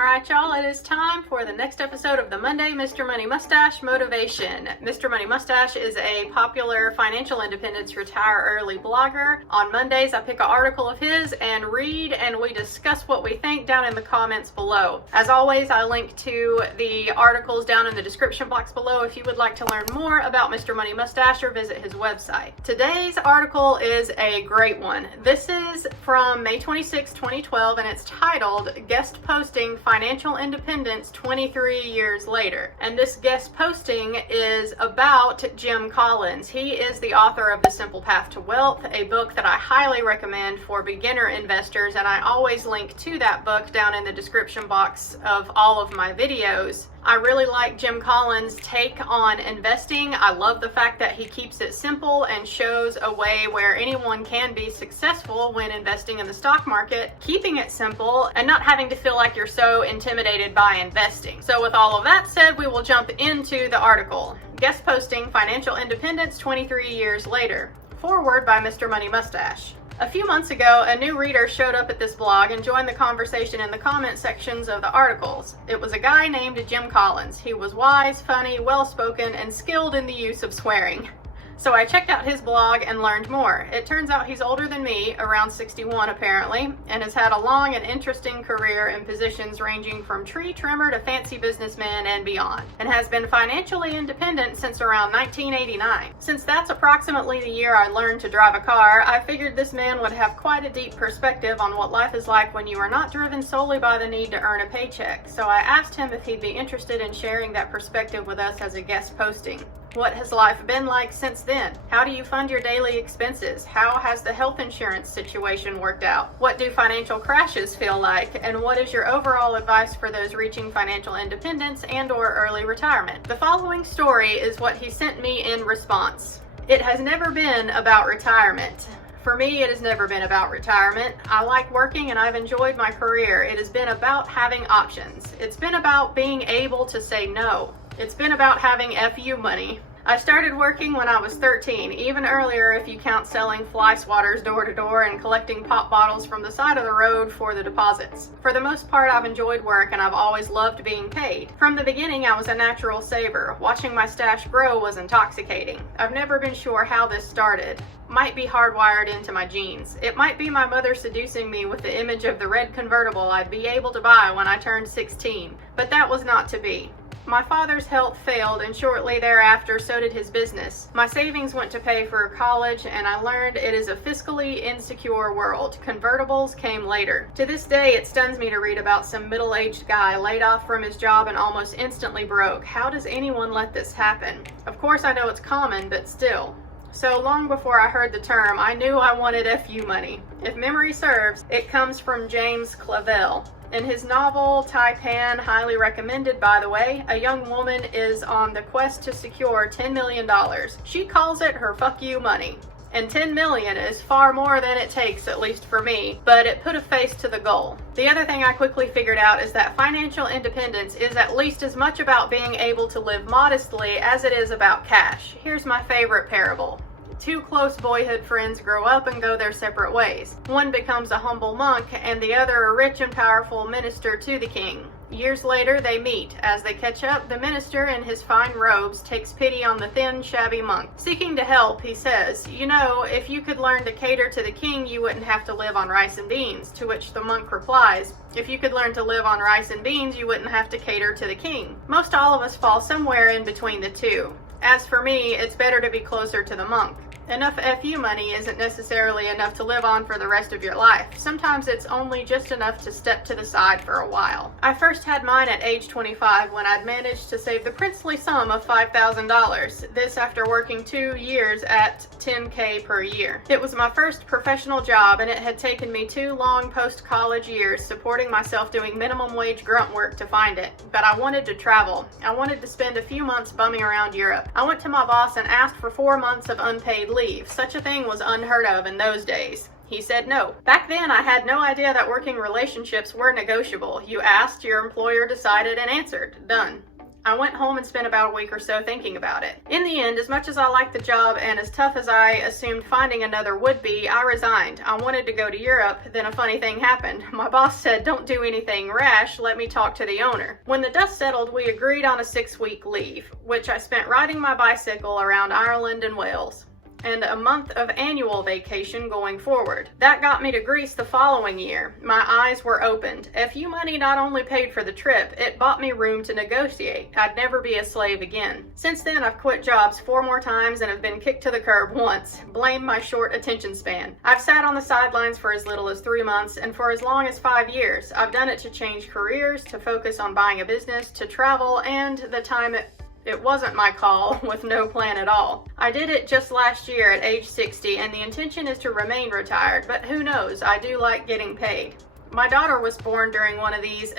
Alright y'all, it is time for the next episode of the Monday Mr. Money Mustache Motivation. Mr. Money Mustache is a popular financial independence retire early blogger. On Mondays I pick an article of his and read, and we discuss what we think down in the comments below. As always, I link to the articles down in the description box below if you would like to learn more about Mr. Money Mustache or visit his website. Today's article is a great one. This is from May 26, 2012, and it's titled Guest Posting Financial Independence 23 Years Later. And this guest posting is about Jim Collins. He is the author of The Simple Path to Wealth, a book that I highly recommend for beginner investors, and I always link to that book down in the description box of all of my videos. I really like Jim Collins' take on investing. I love the fact that he keeps it simple and shows a way where anyone can be successful when investing in the stock market, keeping it simple and not having to feel like you're so intimidated by investing. So with all of that said, we will jump into the article. Guest posting Financial Independence 23 Years Later. Foreword by Mr. Money Mustache. A few months ago, a new reader showed up at this blog and joined the conversation in the comment sections of the articles. It was a guy named Jim Collins. He was wise, funny, well-spoken, and skilled in the use of swearing. So I checked out his blog and learned more. It turns out he's older than me, around 61 apparently, and has had a long and interesting career in positions ranging from tree trimmer to fancy businessman and beyond, and has been financially independent since around 1989. Since that's approximately the year I learned to drive a car, I figured this man would have quite a deep perspective on what life is like when you are not driven solely by the need to earn a paycheck. So I asked him if he'd be interested in sharing that perspective with us as a guest posting. What has life been like since then? How do you fund your daily expenses? How has the health insurance situation worked out? What do financial crashes feel like? And what is your overall advice for those reaching financial independence and/or early retirement? The following story is what he sent me in response. It has never been about retirement. For me, it has never been about retirement. I like working and I've enjoyed my career. It has been about having options. It's been about being able to say no. It's been about having FU money. I started working when I was 13, even earlier if you count selling fly swatters door to door and collecting pop bottles from the side of the road for the deposits. For the most part, I've enjoyed work and I've always loved being paid. From the beginning, I was a natural saver. Watching my stash grow was intoxicating. I've never been sure how this started. Might be hardwired into my genes. It might be my mother seducing me with the image of the red convertible I'd be able to buy when I turned 16, but that was not to be. My father's health failed, and shortly thereafter so did his business. My savings went to pay for college, and I learned it is a fiscally insecure world. Convertibles came later. To this day, it stuns me to read about some middle-aged guy laid off from his job and almost instantly broke. How does anyone let this happen? Of course I know it's common, but still. So long before I heard the term, I knew I wanted FU money. If memory serves, it comes from James Clavell. In his novel, Taipan, highly recommended by the way, a young woman is on the quest to secure $10 million. She calls it her fuck you money. And $10 million is far more than it takes, at least for me, but it put a face to the goal. The other thing I quickly figured out is that financial independence is at least as much about being able to live modestly as it is about cash. Here's my favorite parable. Two close boyhood friends grow up and go their separate ways. One becomes a humble monk and the other a rich and powerful minister to the king. Years later they meet. As they catch up, the minister in his fine robes takes pity on the thin, shabby monk. Seeking to help, he says, "You know, if you could learn to cater to the king, you wouldn't have to live on rice and beans." To which the monk replies, "If you could learn to live on rice and beans, you wouldn't have to cater to the king." Most all of us fall somewhere in between the two. As for me, it's better to be closer to the monk. Enough FU money isn't necessarily enough to live on for the rest of your life. Sometimes it's only just enough to step to the side for a while. I first had mine at age 25 when I'd managed to save the princely sum of $5,000. This after working 2 years at $10K per year. It was my first professional job and it had taken me 2 long post-college years supporting myself doing minimum wage grunt work to find it. But I wanted to travel. I wanted to spend a few months bumming around Europe. I went to my boss and asked for 4 months of unpaid leave. Such a thing was unheard of in those days. He said no. Back then, I had no idea that working relationships were negotiable. You asked, your employer decided and answered. Done. I went home and spent about a week or so thinking about it. In the end, as much as I liked the job and as tough as I assumed finding another would be, I resigned. I wanted to go to Europe, then a funny thing happened. My boss said, "Don't do anything rash, let me talk to the owner." When the dust settled, we agreed on a 6-week leave, which I spent riding my bicycle around Ireland and Wales, and a month of annual vacation going forward. That got me to Greece the following year. My eyes were opened. FU money not only paid for the trip, it bought me room to negotiate. I'd never be a slave again. Since then, I've quit jobs 4 more times and have been kicked to the curb once. Blame my short attention span. I've sat on the sidelines for as little as 3 months and for as long as 5 years. I've done it to change careers, to focus on buying a business, to travel, and the time it wasn't my call, with no plan at all. I did it just last year at age 60, and the intention is to remain retired, but who knows, I do like getting paid. My daughter was born during one of these,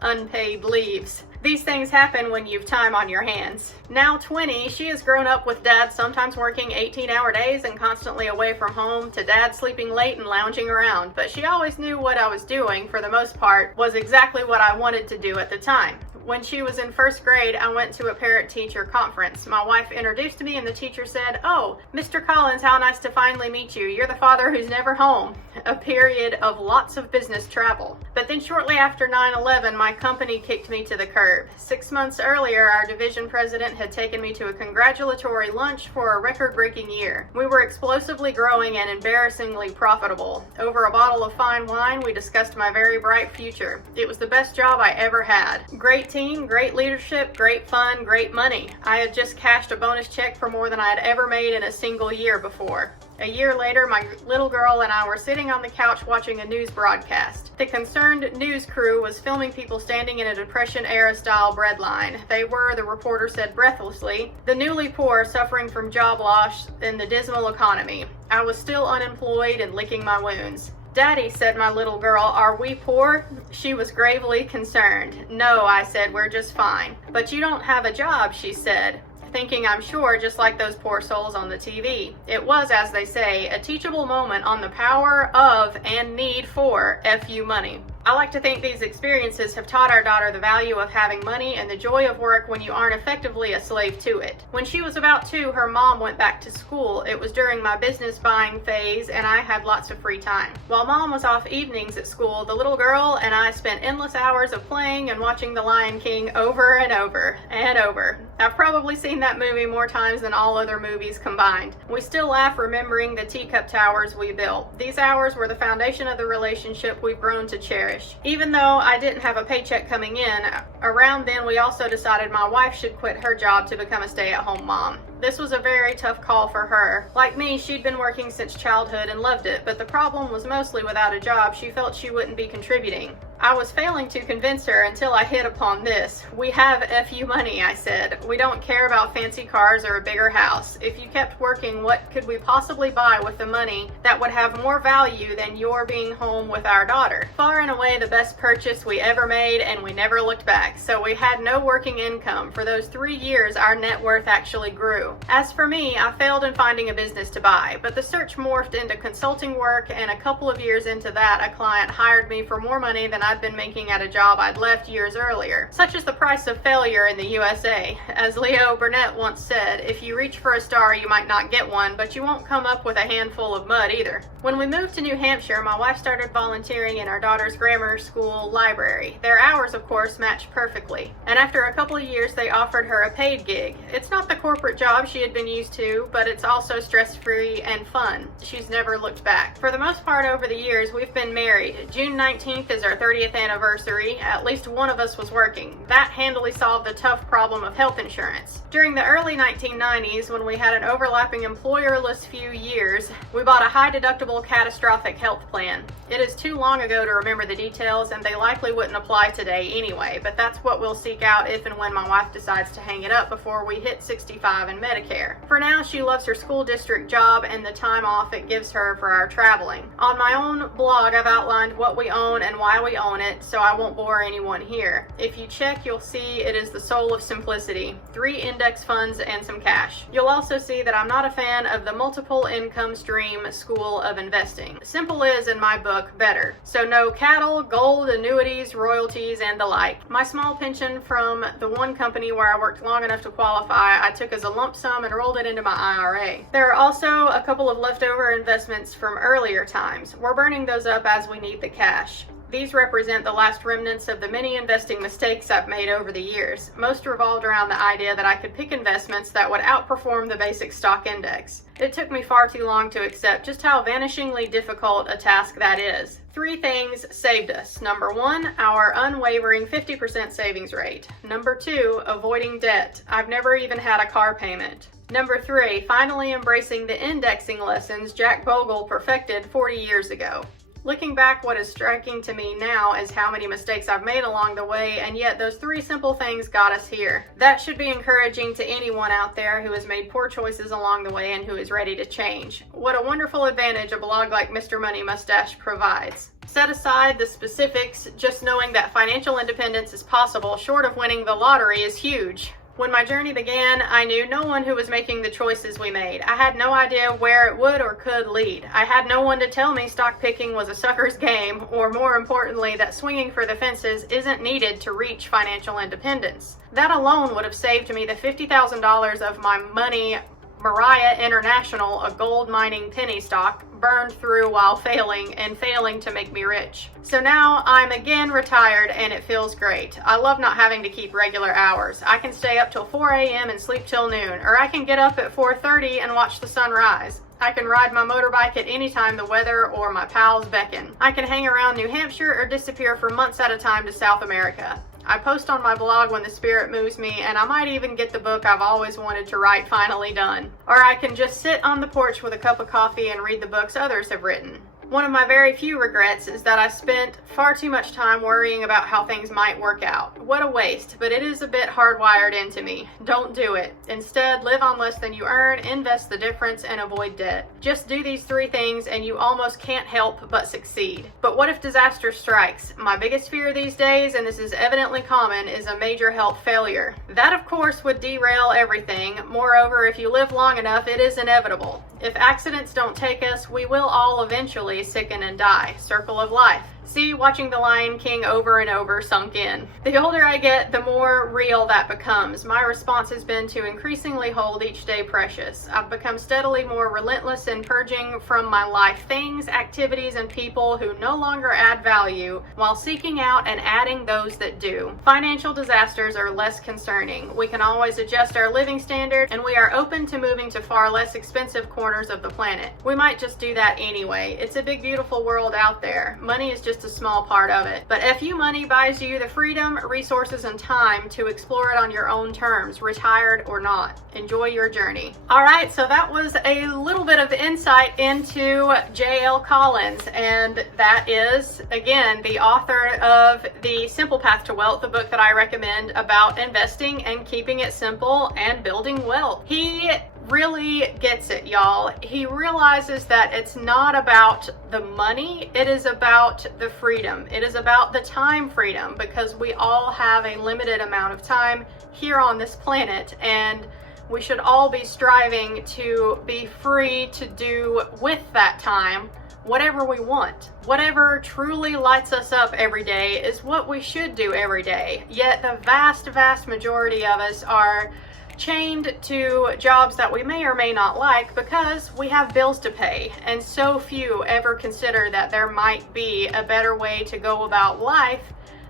unpaid leaves. These things happen when you've time on your hands. Now 20, she has grown up with dad sometimes working 18-hour days and constantly away from home, to dad sleeping late and lounging around, but she always knew what I was doing, for the most part, was exactly what I wanted to do at the time. When she was in 1st grade, I went to a parent-teacher conference. My wife introduced me and the teacher said, "Oh, Mr. Collins, how nice to finally meet you. You're the father who's never home." A period of lots of business travel. But then shortly after 9/11, my company kicked me to the curb. 6 months earlier, our division president had taken me to a congratulatory lunch for a record-breaking year. We were explosively growing and embarrassingly profitable. Over a bottle of fine wine, we discussed my very bright future. It was the best job I ever had. Great team, great leadership, great fun, great money. I had just cashed a bonus check for more than I had ever made in a single year before. A year later, my little girl and I were sitting on the couch watching a news broadcast. The concerned news crew was filming people standing in a Depression-era style bread line. They were, the reporter said breathlessly, the newly poor suffering from job loss in the dismal economy. I was still unemployed and licking my wounds. "Daddy," said my little girl, "are we poor?" She was gravely concerned. "No," I said, "we're just fine." "But you don't have a job," she said, thinking, I'm sure, just like those poor souls on the TV. It was, as they say, a teachable moment on the power of and need for FU money. I like to think these experiences have taught our daughter the value of having money and the joy of work when you aren't effectively a slave to it. When she was about 2, her mom went back to school. It was during my business buying phase and I had lots of free time. While mom was off evenings at school, the little girl and I spent endless hours of playing and watching The Lion King over and over and over. I've probably seen that movie more times than all other movies combined. We still laugh remembering the teacup towers we built. These hours were the foundation of the relationship we've grown to cherish. Even though I didn't have a paycheck coming in, around then we also decided my wife should quit her job to become a stay-at-home mom. This was a very tough call for her. Like me, she'd been working since childhood and loved it, but the problem was mostly without a job, she felt she wouldn't be contributing. I was failing to convince her until I hit upon this. "We have FU money," I said. "We don't care about fancy cars or a bigger house. If you kept working, what could we possibly buy with the money that would have more value than your being home with our daughter?" Far and away the best purchase we ever made, and we never looked back. So we had no working income. For those 3 years, our net worth actually grew. As for me, I failed in finding a business to buy, but the search morphed into consulting work, and a couple of years into that, a client hired me for more money than I'd been making at a job I'd left years earlier. Such is the price of failure in the USA. As Leo Burnett once said, if you reach for a star, you might not get one, but you won't come up with a handful of mud either. When we moved to New Hampshire, my wife started volunteering in our daughter's grammar school library. Their hours, of course, matched perfectly. And after a couple of years, they offered her a paid gig. It's not the corporate job she had been used to, but it's also stress-free and fun. She's never looked back. For the most part over the years, we've been married. June 19th is our 30th anniversary. At least one of us was working. That handily solved the tough problem of health insurance. During the early 1990s, when we had an overlapping employerless few years, we bought a high-deductible catastrophic health plan. It is too long ago to remember the details, and they likely wouldn't apply today anyway, but that's what we'll seek out if and when my wife decides to hang it up before we hit 65 and Medicare. For now, she loves her school district job and the time off it gives her for our traveling. On my own blog, I've outlined what we own and why we on it, so I won't bore anyone here. If you check, you'll see it is the soul of simplicity: 3 index funds and some cash. You'll also see that I'm not a fan of the multiple income stream school of investing. Simple is, in my book, better. So no cattle, gold, annuities, royalties, and the like. My small pension from the one company where I worked long enough to qualify, I took as a lump sum and rolled it into my IRA. There are also a couple of leftover investments from earlier times. We're burning those up as we need the cash. These represent the last remnants of the many investing mistakes I've made over the years. Most revolved around the idea that I could pick investments that would outperform the basic stock index. It took me far too long to accept just how vanishingly difficult a task that is. 3 things saved us. Number 1, our unwavering 50% savings rate. Number 2, avoiding debt. I've never even had a car payment. Number 3, finally embracing the indexing lessons Jack Bogle perfected 40 years ago. Looking back, what is striking to me now is how many mistakes I've made along the way, and yet those 3 simple things got us here. That should be encouraging to anyone out there who has made poor choices along the way and who is ready to change. What a wonderful advantage a blog like Mr. Money Mustache provides. Set aside the specifics, just knowing that financial independence is possible short of winning the lottery is huge. When my journey began, I knew no one who was making the choices we made. I had no idea where it would or could lead. I had no one to tell me stock picking was a sucker's game, or more importantly, that swinging for the fences isn't needed to reach financial independence. That alone would have saved me the $50,000 of my money Mariah International, a gold mining penny stock, burned through while failing to make me rich. So now I'm again retired and it feels great. I love not having to keep regular hours. I can stay up till 4 a.m. and sleep till noon, or I can get up at 4:30 and watch the sun rise. I can ride my motorbike at any time the weather or my pals beckon. I can hang around New Hampshire or disappear for months at a time to South America. I post on my blog when the spirit moves me, and I might even get the book I've always wanted to write finally done. Or I can just sit on the porch with a cup of coffee and read the books others have written. One of my very few regrets is that I spent far too much time worrying about how things might work out. What a waste, but it is a bit hardwired into me. Don't do it. Instead, live on less than you earn, invest the difference, and avoid debt. Just do these 3 things and you almost can't help but succeed. But what if disaster strikes? My biggest fear these days, and this is evidently common, is a major health failure. That, of course, would derail everything. Moreover, if you live long enough, it is inevitable. If accidents don't take us, we will all eventually sicken and die. Circle of life. See, watching The Lion King over and over sunk in. The older I get, the more real that becomes. My response has been to increasingly hold each day precious. I've become steadily more relentless in purging from my life things, activities, and people who no longer add value, while seeking out and adding those that do. Financial disasters are less concerning. We can always adjust our living standard, and we are open to moving to far less expensive corners of the planet. We might just do that anyway. It's a big, beautiful world out there. Money is just a small part of it. But FU Money buys you the freedom, resources, and time to explore it on your own terms, retired or not. Enjoy your journey. All right, so that was a little bit of insight into J.L. Collins, and that is, again, the author of The Simple Path to Wealth, the book that I recommend about investing and keeping it simple and building wealth. He really gets it, y'all. He realizes that it's not about the money, it is about the freedom. It is about the time freedom, because we all have a limited amount of time here on this planet, and we should all be striving to be free to do with that time whatever we want. Whatever truly lights us up every day is what we should do every day. Yet the vast majority of us are chained to jobs that we may or may not like because we have bills to pay, and so few ever consider that there might be a better way to go about life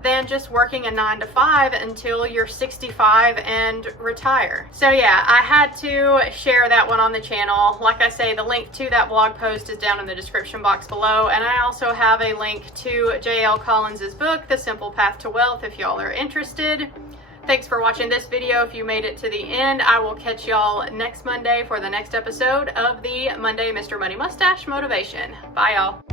than just working a 9-to-5 until you're 65 and retire. So yeah, I had to share that one on the channel. Like I say, the link to that blog post is down in the description box below, and I also have a link to J.L. Collins's book, The Simple Path to Wealth, if y'all are interested. Thanks for watching this video. If you made it to the end, I will catch y'all next Monday for the next episode of the Monday Mr. Money Mustache Motivation. Bye, y'all.